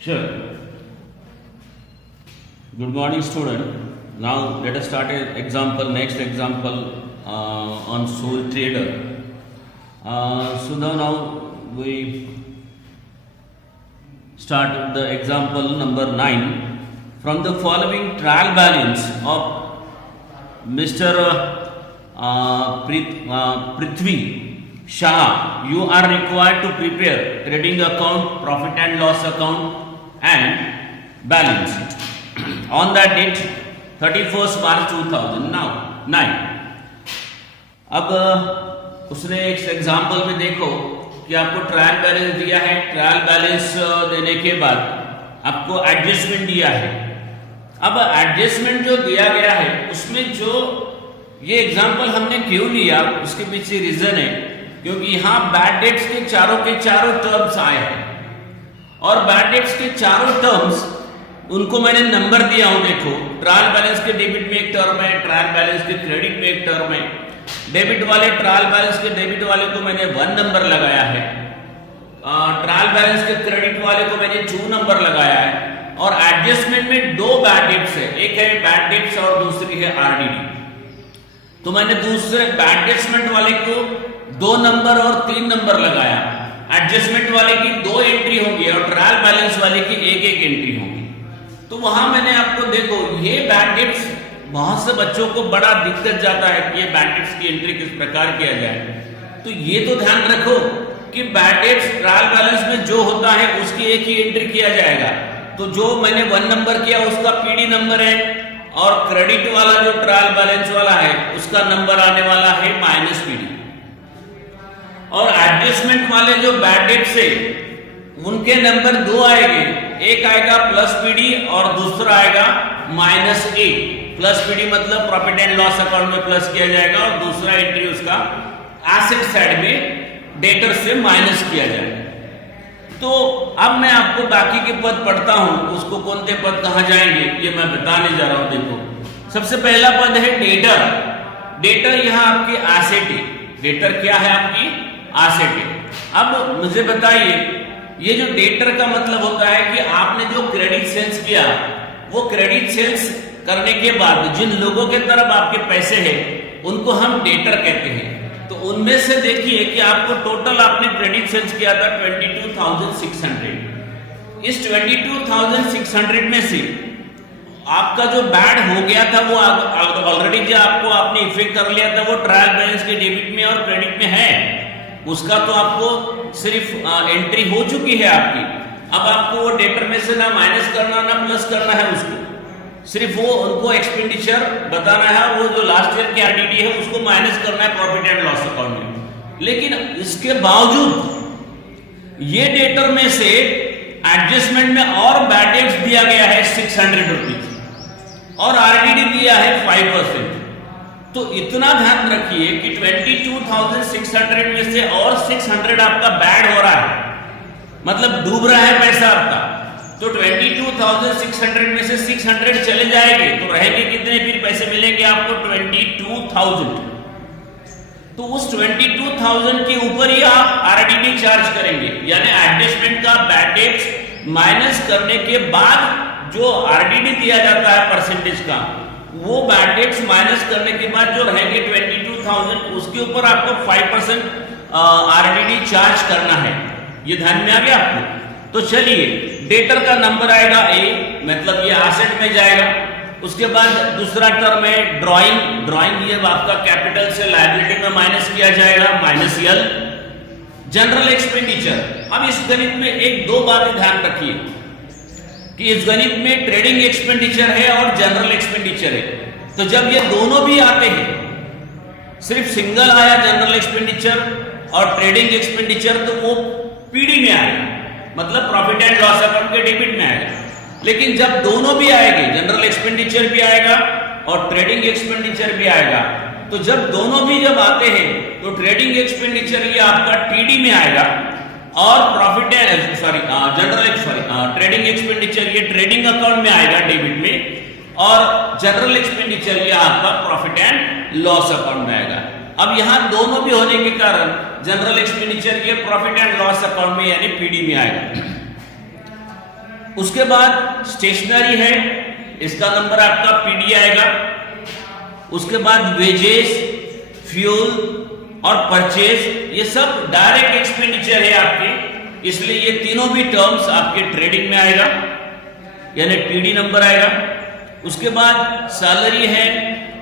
Sure. Good morning, student. Now let us start an example. Next example on sole trader. So now we start with the example number 9. From the following trial balance of Mr. Prithvi Shah, you are required to prepare trading account, profit and loss account and balance sheet on that date 31st March 2009. अब उसने एक example में देखो कि आपको trial balance दिया है, trial balance देने के बाद आपको एडजस्टमेंट दिया है। अब एडजस्टमेंट जो दिया गया है उसमें जो ये एग्जाम्पल हमने क्यों लिया उसके पीछे रीजन है, क्योंकि यहाँ बैड डेट्स के चारों टर्म्स आए हैं और बैड डेट्स के चारों टर्म्स उनको मैंने नंबर दिया हूं। देखो, ट्रायल बैलेंस के डेबिट में एक टर्म है, ट्रायल बैलेंस के क्रेडिट में एक टर्म है। डेबिट वाले ट्रायल बैलेंस के डेबिट वाले को मैंने 1 नंबर लगाया है, ट्रायल बैलेंस के क्रेडिट वाले को मैंने 2 नंबर लगाया है। और एडजस्टमेंट में 2 बैड डेट्स है, एक है बैड डेट्स और दूसरी है आरडीडी। तो मैंने दूसरे बैड एडजस्टमेंट वाले को 2 नंबर और 3 नंबर लगाया। एडजस्टमेंट वाले की 2 एंट्री होंगी और ट्रायल बैलेंस वाले की 1-1 एंट्री होगी। तो वहां मैंने आपको देखो ये बैड डेट्स बहुत से बच्चों को बड़ा दिक्कत जाता है कि ये बैड डेट्स की एंट्री किस प्रकार किया जाए। तो ये तो ध्यान रखो कि बैड डेट्स ट्रायल बैलेंस में जो होता है उसकी एक ही एंट्री किया जाएगा। तो जो मैंने 1 नंबर किया उसका पीडी नंबर है और क्रेडिट वाला जो ट्रायल बैलेंस वाला है उसका नंबर आने वाला है -पीडी। और एडजस्टमेंट वाले जो बैड डेट्स है उनके नंबर 2 आएंगे, एक आएगा +पीडी और दूसरा आएगा -A। +पीडी मतलब प्रॉफिट एंड लॉस अकाउंट में प्लस किया जाएगा और दूसरा एंट्री उसका एसेट साइड में डेटर से माइनस किया जाएगा। तो अब मैं आपको बाकी के पद पढ़ता हूं, उसको कौन से पद कहां जाएंगे ये मैं बताने जा रहा हूं। देखो, सबसे पहला पद है डेटर। डेटर यहां आपकी एसेट है। डेटर क्या है? आपकी एसेट है। अब मुझे बताइए, ये जो डेटर का मतलब होता है कि आपने जो क्रेडिट सेल्स किया वो क्रेडिट सेल्स करने के बाद जिन लोगों के तरफ आपके पैसे हैं उनको हम डेटर कहते हैं। तो उनमें से देखिए कि आपको टोटल आपने क्रेडिट सेल्स किया था 22,600। इस 22,600 में से आपका जो बैड हो गया था वो ऑलरेडी जो आपको आपने इफेक्ट कर लिया था वो ट्रायल बैलेंस के डेबिट में और क्रेडिट में है, उसका तो आपको सिर्फ एंट्री हो चुकी है आपकी। अब आपको वो डेटर में से ना माइनस करना ना प्लस करना है, उसको सिर्फ वो उनको एक्सपेंडिचर बताना है। वो जो लास्ट ईयर की आरडीडी है उसको माइनस करना है प्रॉफिट एंड लॉस अकाउंट में। लेकिन इसके बावजूद ये डेटर में से एडजस्टमेंट में और बैड डेट्स दिया गया है 600 रुपीज और आरडीडी दिया है 5%। तो इतना ध्यान रखिए कि 22,600 में से और 600 आपका बैड हो रहा है, मतलब डूब रहा है पैसा आपका। तो 22,600 में से 600 चले जाएंगे तो रहेंगे कितने? फिर पैसे मिलेंगे आपको 22,000। तो उस 22,000 के ऊपर ही आप आरडीडी चार्ज करेंगे, यानी एडजस्टमेंट का बैड डेट्स माइनस करने के बाद जो आरडीडी दिया जाता है परसेंटेज का, वो बैड डेट्स माइनस करने के बाद जो रहेंगे 22,000 उसके ऊपर आपको 5% आरडीडी चार्ज करना है। ये ध्यान में आ गया आपको? तो चलिए, डेटर का नंबर आएगा A, मतलब ये एसेट में जाएगा। उसके बाद दूसरा टर्म है ड्राइंग। ड्राइंग ये आपका कैपिटल से लायबिलिटी में माइनस किया जाएगा, -L। General expenditure. अब इस गणित में 1-2 बातें ध्यान रखिए कि इस गणित में ट्रेडिंग एक्सपेंडिचर है और जनरल एक्सपेंडिचर है। तो जब ये दोनों भी आते हैं, सिर्फ सिंगल आया जनरल एक्सपेंडिचर और ट्रेडिंग एक्सपेंडिचर, तो वो पीडी में आएगा, मतलब प्रॉफिट एंड लॉस अकाउंट के डेबिट में आएगा। लेकिन जब दोनों भी आएंगे, जनरल एक्सपेंडिचर भी आएगा और ट्रेडिंग एक्सपेंडिचर भी आएगा, तो जब दोनों भी जब आते हैं तो ट्रेडिंग एक्सपेंडिचर ये आपका टीडी में आएगा और प्रॉफिट एंड ट्रेडिंग एक्सपेंडिचर ये ट्रेडिंग अकाउंट में आएगा डेबिट में, और जनरल एक्सपेंडिचर ये आपका प्रॉफिट एंड लॉस अकाउंट में आएगा। अब यहां दोनों भी होने के कारण जनरल एक्सपेंडिचर ये प्रॉफिट एंड लॉस अकाउंट में यानी पीडी में आएगा। उसके बाद स्टेशनरी है, इसका नंबर आपका पीडी आएगा। उसके बाद वेजेस, फ्यूल और परचेज, ये सब डायरेक्ट एक्सपेंडिचर है आपके, इसलिए ये तीनों भी टर्म्स आपके ट्रेडिंग में आएगा, यानी पीडी नंबर आएगा। उसके बाद सैलरी है,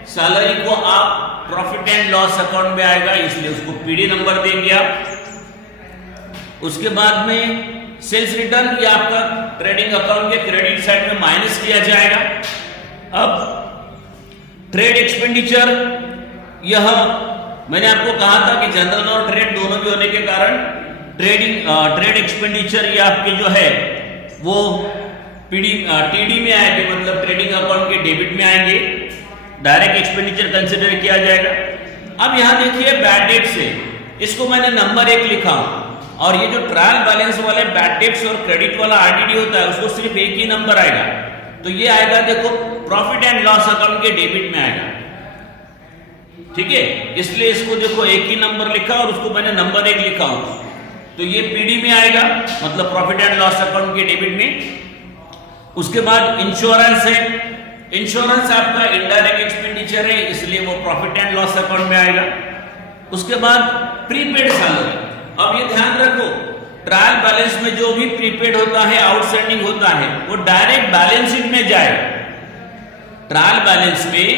सैलरी को आप प्रॉफिट एंड लॉस अकाउंट में आएगा, इसलिए उसको पीडी नंबर देंगे आप। उसके बाद में सेल्स रिटर्न, ये आपका ट्रेडिंग अकाउंट के क्रेडिट साइड में माइनस किया जाएगा। अब ट्रेड एक्सपेंडिचर, यह मैंने आपको कहा था कि जनरल और ट्रेड दोनों भी होने के कारण ट्रेड एक्सपेंडिचर ये आपके जो है वो टीडी में आएंगे, मतलब ट्रेडिंग अकाउंट के डेबिट में आएंगे, डायरेक्ट एक्सपेंडिचर कंसिडर किया जाएगा। अब यहां देखिए बैड डेट्स है, इसको मैंने नंबर 1 लिखा हूं, और ये जो ट्रायल बैलेंस वाले बैड डेट्स और क्रेडिट वाला आरडीडी होता है उसको सिर्फ एक ही नंबर आएगा, तो ये आएगा देखो प्रॉफिट एंड लॉस अकाउंट के डेबिट में आएगा, ठीक है। इसलिए इसको देखो एक ही नंबर लिखा और उसको मैंने नंबर 1 लिखा हूं, तो ये पीडी में आएगा, मतलब प्रॉफिट एंड लॉस अकाउंट के डेबिट में। उसके बाद इंश्योरेंस है, इंश्योरेंस आपका इनडायरेक्ट एक्सपेंडिचर है, इसलिए वो प्रॉफिट एंड लॉस अकाउंट में आएगा। उसके बाद प्रीपेड सैलरी, अब ये ध्यान रखो ट्रायल बैलेंस में जो भी प्रीपेड होता है, आउटस्टैंडिंग होता है, वो डायरेक्ट बैलेंस शीट में जाएगा। ट्रायल बैलेंस में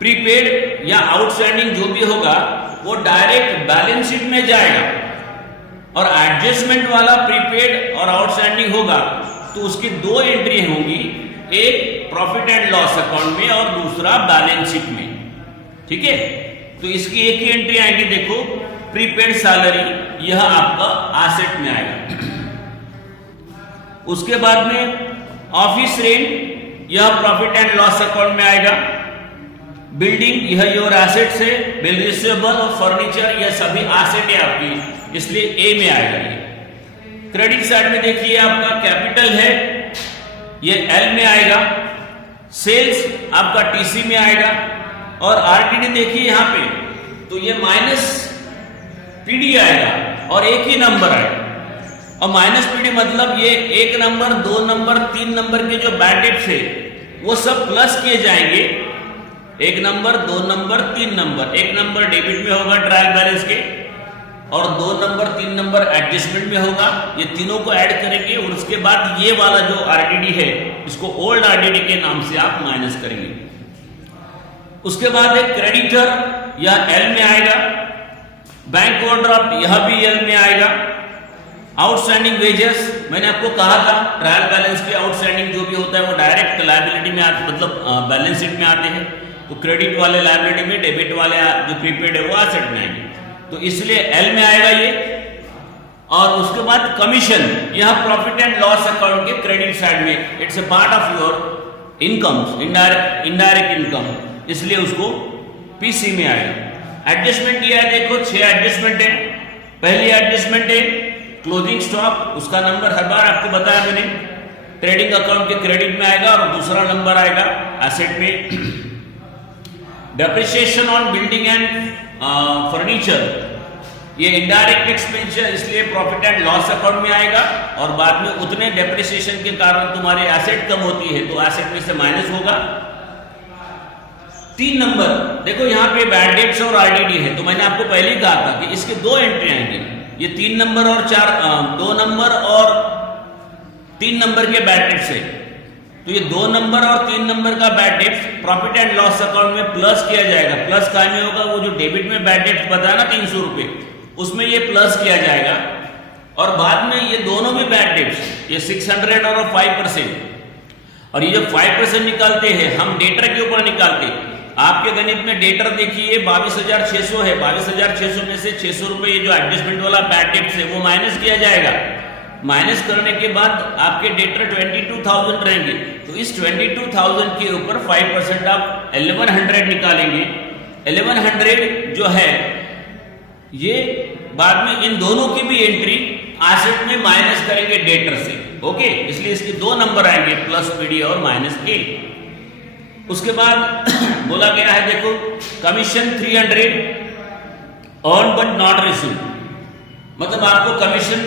प्रीपेड या आउटस्टैंडिंग जो भी होगा वो डायरेक्ट बैलेंस शीट में जाएगा, और एडजस्टमेंट वाला प्रीपेड और आउटस्टैंडिंग होगा तो उसकी 2 एंट्री होंगी, एक प्रॉफिट एंड लॉस अकाउंट में और दूसरा बैलेंस शीट में, ठीक है। तो इसकी एक ही एंट्री आएगी, देखो प्रीपेड सैलरी, यह आपका एसेट में आएगा। उसके बाद में ऑफिस रेंट, यह प्रॉफिट एंड लॉस अकाउंट में आएगा। बिल्डिंग, यह योर एसेट्स है, बिल रिसीवेबल और फर्नीचर, यह सभी एसेट है आपकी, इसलिए ए में आएगा ये। क्रेडिट साइड में देखिए आपका कैपिटल है, ये एल में आएगा। सेल्स आपका टीसी में आएगा, और आरटीडी देखिए यहां पे, तो ये माइनस पीडी आएगा और एक ही नंबर आएगा। और माइनस पीडी मतलब ये 1 नंबर, 2 नंबर, 3 नंबर के जो बैड डेट्स है वो सब प्लस किए जाएंगे, 1 number, 2 number, 3 number. 1 number debit में होगा ट्रायल बैलेंस के, और 2 नंबर, 3 नंबर एडजस्टमेंट में होगा, ये तीनों को ऐड करेंगे, और उसके बाद ये वाला जो आरडीडी है इसको ओल्ड आरडीडी के नाम से आप माइनस करेंगे। उसके बाद एक क्रेडिटर, यह एल में आएगा। बैंक ओवरड्राफ्ट, यह भी एल में आएगा। आउटस्टैंडिंग वेजेस, मैंने आपको कहा था ट्रायल बैलेंस के आउटस्टैंडिंग जो भी होता है वो डायरेक्ट लायबिलिटी में आते, मतलब बैलेंस शीट में आते हैं, तो क्रेडिट वाले लायबिलिटी में, डेबिट वाले जो प्रीपेड है वो एसेट में आएंगे, तो इसलिए एल में आएगा ये। और उसके बाद कमीशन, यह प्रॉफिट एंड लॉस अकाउंट के क्रेडिट साइड में, it's a part of your income, indirect income, इसलिए उसको पीसी में आएगा। एडजस्टमेंट किया है, देखो 6 एडजस्टमेंट है। पहली एडजस्टमेंट है क्लोजिंग स्टॉक, उसका नंबर हर बार आपको बताया मैंने, ट्रेडिंग अकाउंट के क्रेडिट में आएगा, और दूसरा नंबर आएगा एसेट में। Depreciation on building and furniture, ये इनडायरेक्ट एक्सपेंडिचर, इसलिए प्रॉफिट एंड लॉस अकाउंट में आएगा, और बाद में उतने डेप्रिसिएशन के कारण तुम्हारे एसेट कम होती है तो एसेट में से माइनस होगा। 3 नंबर, देखो यहाँ पे बैड डेट्स और आरडीडी है, तो मैंने आपको पहले ही कहा था कि इसके 2 एंट्री आएंगे, ये 3 नंबर और 2 नंबर और 3 नंबर के बैड डेट्स है, तो ये 2 नंबर और 3 नंबर का bad debts profit and loss account में प्लस किया जाएगा। प्लस काय में होगा, वो जो डेबिट में बैड डेट्स बताया ना 300 रुपए, उसमें ये प्लस किया जाएगा, और बाद में ये दोनों भी बैड डेट्स, ये 600 और 5%, और ये जो 5% निकालते हैं हम डेटर के ऊपर निकालते हैं। आपके गणित में डेटर देखिए 22,600 है, 22,600 में से 600 रुपए ये जो एडजस्टमेंट वाला बैड डेट्स है वो माइनस किया जाएगा। माइनस करने के बाद आपके डेटर 22,000 रहेंगे, तो इस 22,000 के ऊपर 5% आप 1100 निकालेंगे। 1100 जो है ये बाद में इन दोनों की भी एंट्री एसेट में माइनस करेंगे डेटर से, ओके। इसलिए इसके 2 नंबर आएंगे, प्लस पीडी और माइनस ए। उसके बाद बोला गया है, देखो commission 300 earn but not received, मतलब आपको कमीशन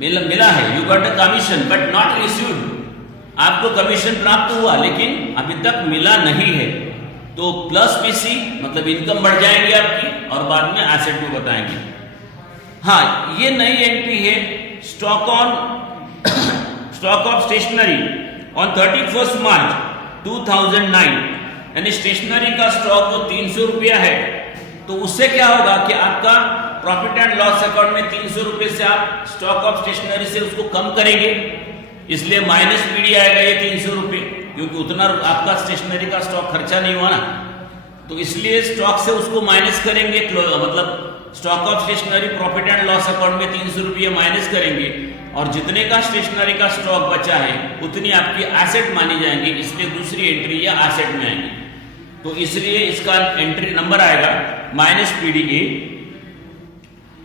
मिला है, you got a commission but not received, आपको कमीशन प्राप्त हुआ लेकिन अभी तक मिला नहीं है, तो प्लस पीसी मतलब इनकम बढ़ जाएंगी आपकी और बाद में एसेट में बताएंगे। हाँ, ये नई एंट्री है, स्टॉक ऑफ स्टेशनरी ऑन 31 मार्च 2009, यानी स्टेशनरी का स्टॉक वो 300 रुपया है। तो उससे क्या होगा कि आपका प्रॉफिट एंड लॉस अकाउंट में 300 रुपए से आप स्टॉक ऑफ स्टेशनरी से उसको कम करेंगे, इसलिए माइनस पीडी आएगा ये 300 रुपये, क्योंकि उतना आपका स्टेशनरी का स्टॉक खर्चा नहीं हुआ ना, तो इसलिए स्टॉक से उसको माइनस करेंगे, मतलब stock of stationery profit and loss account में 300 रुपये माइनस करेंगे और जितने का स्टेशनरी का स्टॉक बचा है उतनी आपकी एसेट मानी जाएंगी, इसलिए दूसरी एंट्री या एसेट में आएंगी। तो इसलिए इसका एंट्री नंबर आएगा माइनस पीडीए।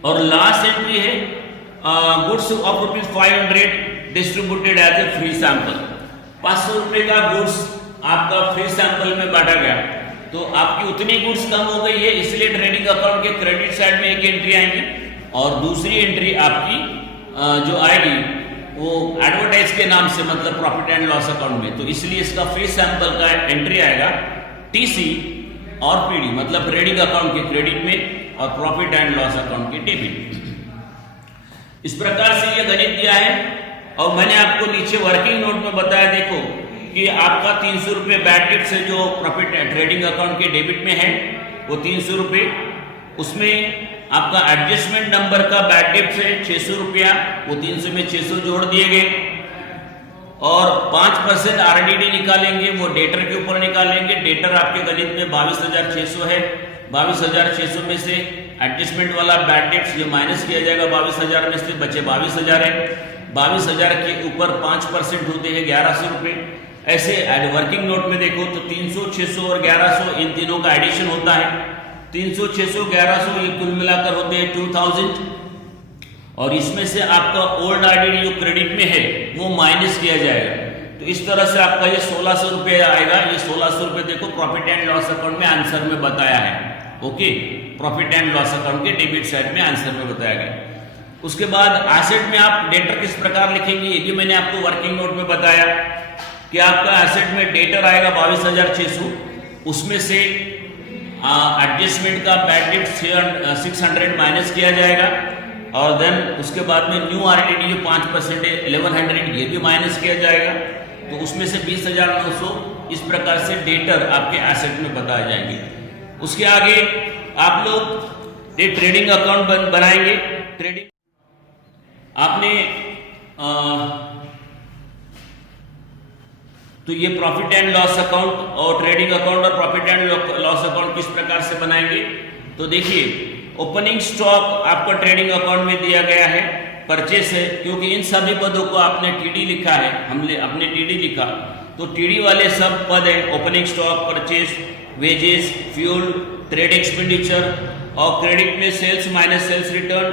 और लास्ट एंट्री है goods of ₹500 distributed as a free sample. 500 रुपए का गुड्स आपका फ्री सैंपल में बांटा गया, तो आपकी उतनी गुड्स कम हो गई है, इसलिए ट्रेडिंग अकाउंट के क्रेडिट साइड में एक एंट्री आएगी और दूसरी एंट्री आपकी जो आएगी वो एडवर्टाइज के नाम से, मतलब प्रॉफिट एंड लॉस अकाउंट में, तो इसलिए इसका फ्री सैंपल का एंट्री आएगा टीसी और पीडी, मतलब ट्रेडिंग अकाउंट के क्रेडिट में और प्रॉफिट एंड लॉस अकाउंट के डेबिट। इस प्रकार से ये गणित दिया है और मैंने आपको नीचे वर्किंग नोट में बताया, देखो कि आपका 300 रुपये बैड डेट से जो प्रॉफिट ट्रेडिंग अकाउंट के डेबिट में है वो 300 रुपये, उसमें आपका एडजस्टमेंट नंबर का बैड डेट से 600 रुपया, वो 300 में 600 जोड़ दिए गए और 5% आरडीडी निकालेंगे, वो डेटर के ऊपर निकालेंगे। डेटर आपके गणित में 22,600 है, 22,600 में से एडजस्टमेंट वाला बैड डेट ये माइनस किया जाएगा, 22,000 में से बचे 22,000 है, 22,000 के ऊपर 5% होते हैं 1,100 रुपये। ऐसे वर्किंग नोट में देखो तो 300, 600 और 1,100 इन तीनों का एडिशन होता है, 300, 600, 1,100 ये कुल मिलाकर होते हैं 2000 और इसमें से आपका ओल्ड आरडीडी जो क्रेडिट में है वो माइनस किया जाएगा। तो इस तरह से आपका ये 1,600 रुपये आएगा। ये 1,600 रुपये देखो प्रॉफिट एंड लॉस अकाउंट में आंसर में बताया है, okay, profit and loss account के डेबिट साइड में आंसर में बताया गया। उसके बाद एसेट में आप डेटर किस प्रकार लिखेंगे ये भी मैंने आपको वर्किंग नोट में बताया कि आपका एसेट में डेटर आएगा 22,600, उसमें से एडजस्टमेंट का बैड डेट 600 माइनस किया जाएगा और देन उसके बाद में न्यू आरडीडी जो 5% है 1,100 ये भी माइनस किया जाएगा, तो उसमें से 20,900 इस प्रकार से डेटर आपके एसेट में बताए जाएंगे। उसके आगे आप लोग ये ट्रेडिंग अकाउंट बनाएंगे। ट्रेडिंग आपने तो ये प्रॉफिट एंड लॉस अकाउंट और ट्रेडिंग अकाउंट और प्रॉफिट एंड लॉस अकाउंट किस प्रकार से बनाएंगे, तो देखिए ओपनिंग स्टॉक आपका ट्रेडिंग अकाउंट में दिया गया है, परचेस है, क्योंकि इन सभी पदों को आपने टीडी लिखा है, हमने अपने टीडी लिखा, तो टीडी वाले सब पद है opening stock, purchase, wages, fuel, trade expenditure और क्रेडिट में सेल्स माइनस सेल्स रिटर्न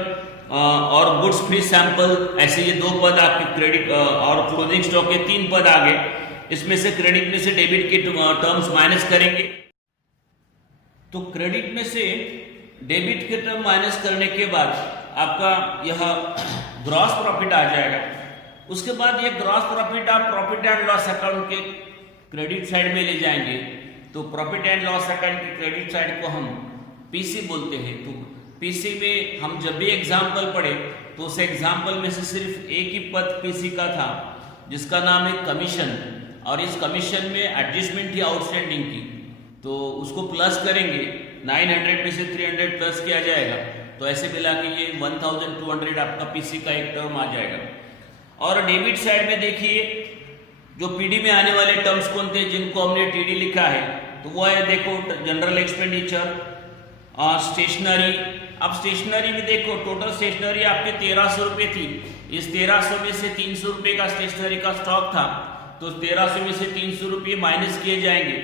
और गुड्स फ्री सैंपल, ऐसे ये 2 पद आपके क्रेडिट और क्लोजिंग स्टॉक के 3 पद आ गए। इसमें से क्रेडिट में से डेबिट के टर्म्स माइनस करेंगे, तो क्रेडिट में से डेबिट के टर्म माइनस करने के बाद आपका यह ग्रॉस प्रॉफिट आ जाएगा। उसके बाद ये ग्रॉस प्रॉफिट आप प्रॉफिट एंड लॉस अकाउंट के क्रेडिट साइड में ले जाएंगे, तो प्रॉफिट एंड लॉस अकाउंट के क्रेडिट साइड को हम पीसी बोलते हैं। तो पीसी में हम जब भी एग्जाम्पल पढ़े तो उस एग्जाम्पल में से सिर्फ एक ही पद पीसी का था जिसका नाम है कमीशन, और इस कमीशन में एडजस्टमेंट थी आउटस्टैंडिंग की, तो उसको प्लस करेंगे, 900 में से 300 प्लस किया जाएगा, तो ऐसे मिला के ये 1200 आपका पीसी का एक टर्म आ जाएगा। और डेबिट साइड में देखिए जो पीडी में आने वाले टर्म्स कौन थे जिनको हमने टीडी लिखा है, तो वो है देखो जनरल एक्सपेंडिचर, स्टेशनरी। अब स्टेशनरी में देखो टोटल स्टेशनरी आपके 1,300 रुपये थी, इस 1,300 में से 300 रुपये का स्टेशनरी का स्टॉक था, तो 1,300 में से 300 रुपये माइनस किए जाएंगे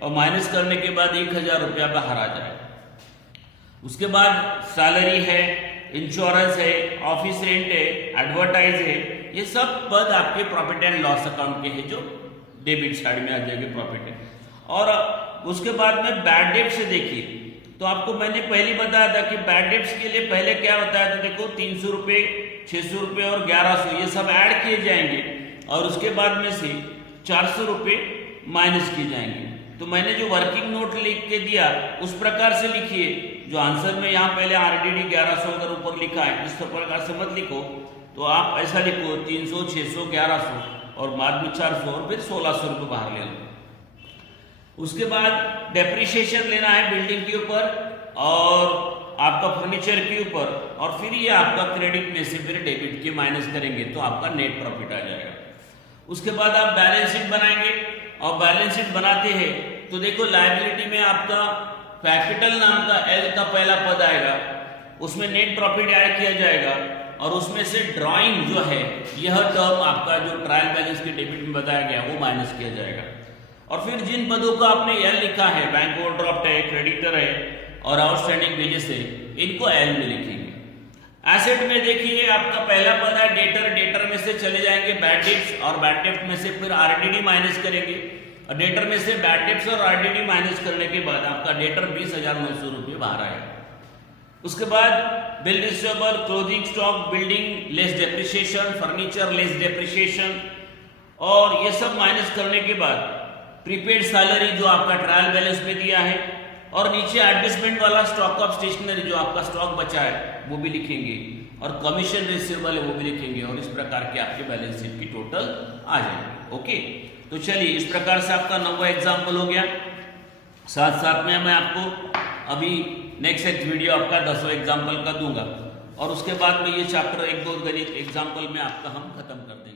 और माइनस करने के बाद 1,000 रुपया बाहर आ जाएगा। उसके बाद सैलरी है, इंश्योरेंस है, ऑफिस रेंट है, एडवर्टाइज है, ये सब पद आपके प्रॉफिट एंड लॉस अकाउंट के हैं जो डेबिट साइड में आ जाएंगे प्रॉफिट है। और उसके बाद में बैड डेट से देखिए, तो आपको मैंने पहले बताया था कि बैड डेट्स के लिए पहले क्या बताया था, देखो 300 रुपये, 600 रुपये और 1,100 ये सब ऐड किए जाएंगे और उसके बाद में से 400 रुपये माइनस किए जाएंगे। तो मैंने जो वर्किंग नोट लिख के दिया उस प्रकार से लिखिए। जो आंसर में यहाँ पहले आरडीडी 1100 अगर ऊपर लिखा है इस प्रकार से मत लिखो, तो आप ऐसा लिखो 300, 600, 1100 और बाद में 400 और फिर 1600 रुपये बाहर ले लो। उसके बाद डेप्रिसिएशन लेना है बिल्डिंग के ऊपर और आपका फर्नीचर के ऊपर, और फिर ये आपका क्रेडिट में से फिर डेबिट के माइनस करेंगे तो आपका नेट प्रॉफिट आ जाएगा। उसके बाद आप बैलेंस शीट बनाएंगे, और बैलेंस शीट बनाते हैं तो देखो लायबिलिटी में आपका कैपिटल नाम का एल का पहला पद आएगा, उसमें नेट प्रॉफिट ऐड किया जाएगा और उसमें से ड्राइंग जो है यह टर्म आपका जो ट्रायल बैलेंस के डेबिट में बताया गया वो माइनस किया जाएगा। और फिर जिन पदों का आपने एल लिखा है, बैंक ओवरड्राफ्ट है, क्रेडिटर है और आउटस्टैंडिंग वेजेस है, इनको एल में लिखेंगे। एसेट में देखिए आपका पहला पद है डेटर, डेटर में से चले जाएंगे बैड डेट्स और बैड डेट में से फिर आरडीडी माइनस करेंगे, और डेटर में से बैड डेट्स और आरडीडी माइनस करने के बाद आपका डेटर 20,900 रुपये बाहर आएगा। उसके बाद bill receivable, closing stock, building less depreciation, furniture less depreciation, और ये सब माइनस करने के बाद प्रीपेड सैलरी जो आपका ट्रायल बैलेंस में दिया है, और नीचे एडजस्टमेंट वाला स्टॉक ऑफ स्टेशनरी जो आपका स्टॉक बचा है वो भी लिखेंगे, और कमीशन रिसीवेबल है वो भी लिखेंगे, और इस प्रकार के आपके बैलेंस शीट की टोटल आ जाएगी। ओके, तो चलिए इस प्रकार से आपका 9वां एग्जाम्पल हो गया। साथ साथ में मैं आपको अभी नेक्स्ट वीडियो आपका 10वां एग्जाम्पल का दूंगा, और उसके बाद में ये चैप्टर 1-2 गणित एग्जाम्पल में आपका हम खत्म कर देंगे।